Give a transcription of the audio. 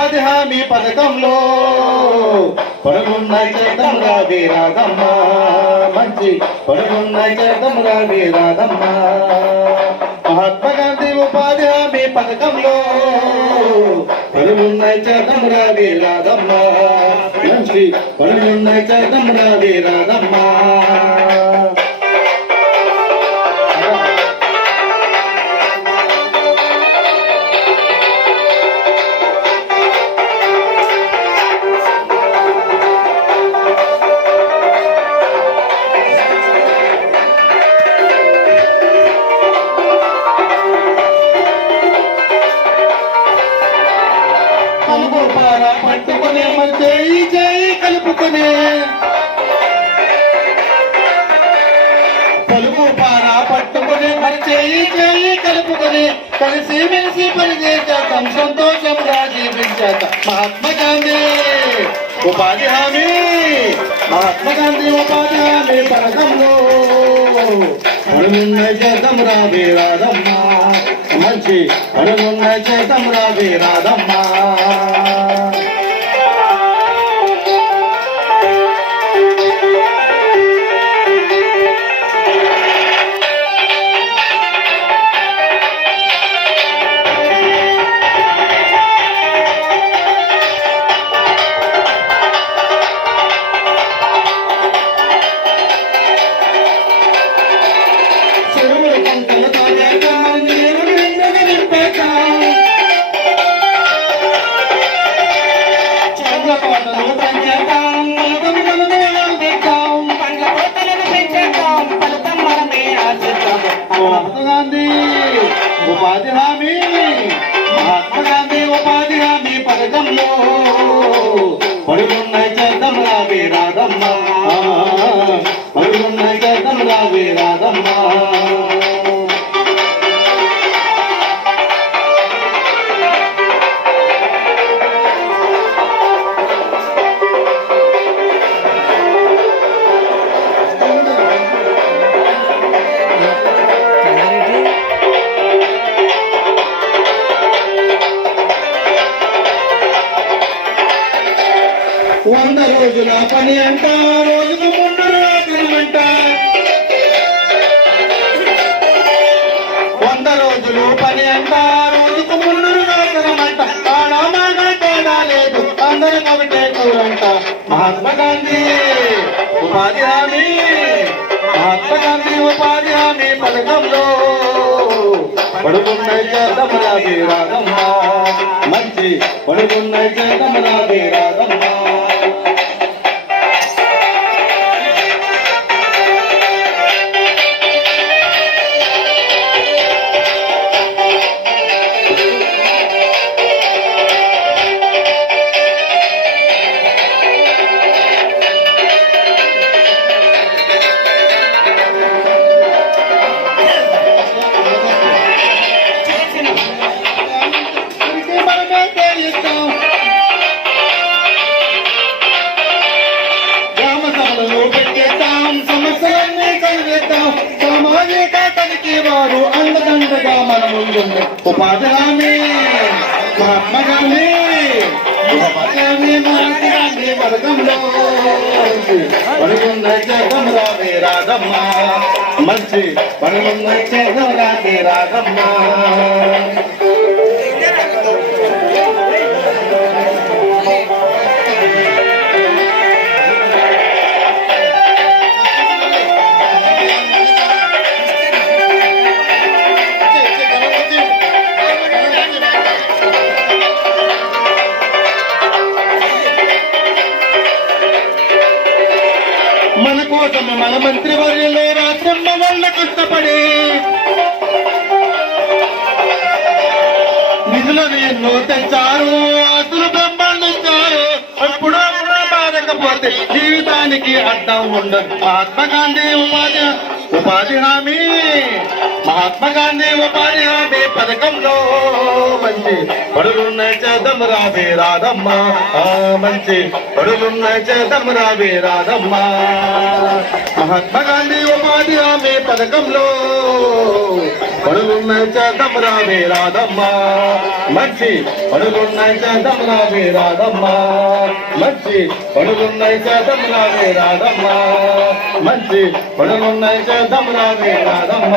ఉపాధి హామీ పథకంలో పరుగున్నాయి చేద్దాం రావే రాధమ్మ, మంచి పరుగున్నాయి చేద్దాం రావే రాధమ్మ. మహాత్మా గాంధీ ఉపాధి హామీ పథకంలో పరుగున్నాయి చేద్దాం రావే రాధమ్మ, మంచి పరుగున్నాయి చేద్దాం రావే రాధమ్మ. పట్టుకునే మన చేయి చేయి కలుపుకునే పలుకు పార పట్టుకునే మన చేయి చేయి కలుపుకునే కలిసి మెలిసి పనిచేద్దాం సంతోషంగా జీవించేద్దాం. మహాత్మా గాంధీ ఉపాధి హామీ, మహాత్మా గాంధీ ఉపాధి హామీ పథకంలో పరుగున్నాయి చేద్దాం రావే రాధమ్మ, మంచి పరుగున్నాయి చేద్దాం రావే రాధమ్మ. మహాత్మా గాంధీ ఉపాధి హామీ, మహాత్మా గాంధీ ఉపాధి హామీ పథకంలో పరుగున్నాయి చేద్దాం రావే రాధమ్మ, పరుగున్నాయి చేద్దాం రావే రాధమ్మ. వంద రోజుల పని అంట, రోజుకు 3 రోజులంట, 100 రోజులు పని అంట, రోజుకు 3 రోజులమంట, ఆడమాగా తేడా లేదు అందరికి ఒకటే కూరంట. మహాత్మా గాంధీ ఉపాధి హామీ, మహాత్మా గాంధీ ఉపాధి హామీ పథకంలో పడుకున్నాయి చేద్దాం రావే రాధమ్మ, మంచి పడుకున్నాయి చేద్దాం రావే రాధమ్మ. సామాజిక తనిఖీ వారు అండదండగా మన ముందుండే ఉపాధి హామీ, మహాత్మా గాంధీ ఉపాధి హామీ, మహాత్మా గాంధీ పథకంలో పరుగున్నాయి చేద్దాం రావే రాధమ్మ, మంచి పరుగున్నాయి చేద్దాం రావే రాధమ్మ. మన కోసం మన మంత్రి వర్యులు రాత్రమ్మ వాళ్ళ కష్టపడి నిధులను ఎన్నో తెచ్చారు, ఆస్తులు పెంపొందించారు, అప్పుడు బాధకపోతే జీవితానికి అడ్డం ఉండదు. మహాత్మా గాంధీ ఉపాధి హామీ, మహాత్మా గాంధీ ఉపాధి హామీ పథకంలో మంచి పడులున్నాయి చేద్దాం రావే రాధమ్మ మంచి పడులున్నాయి చేద్దాం రావే రాధమ్మ మహాత్మా గాంధీ ఉపాధి హామీ పథకంలో పడులున్నాయి చేద్దాం రావే రాధమ్మ మంచి పడులున్నాయి చేద్దాం రావే రాధమ్మ మంచి పడులున్నాయి చేద్దాం రావే రాధమ్మ మంచి పడులున్నాయి చేద్దాం రావే రాధమ్మ